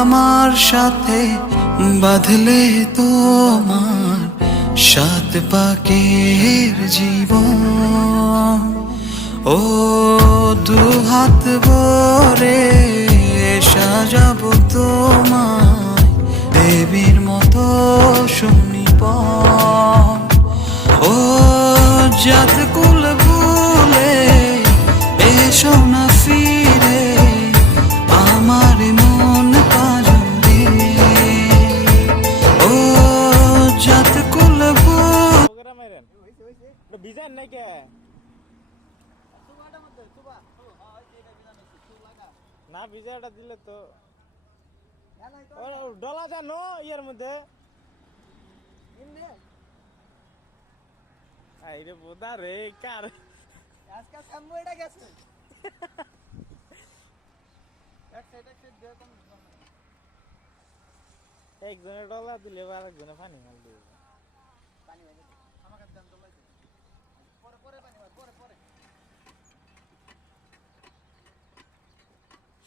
আমার সাথে বাঁধলে তোমার সাত পাকের জীবন। ও দুহাত ভরে সাজাবো তোমায় দেবীর মতো সুনিপন। ও জাত কুল ভুলে এসো না ফিরে আমার মন পাজরে। ও জাত কুল বিজান নাই কে না ভিজাটা দিলে তো ডলা জানো ইয়ের মধ্যে আইরে বোদা রে কার আজকাল সামনে এটা গেছে একজনের ডলা দিলে আর একজনে পানি মাল দিবে পানি হয়ে গেছে আমাকে দেন ডলাই পরে পরে পানি পরে পরে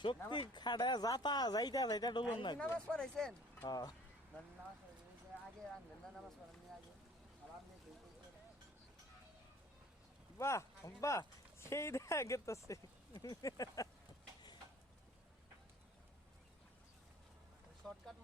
শক্তি খাড়া যাতা যাইতা যাইতা ডলুন না নামাজ পড়াইছেন হ্যাঁ নামাজ পড়াইছেন আগে আনলেন না নামাজ পড়ানি আগে আবার আপনি বাহ বাহ সেই দেখা গেতেছে শর্টকাট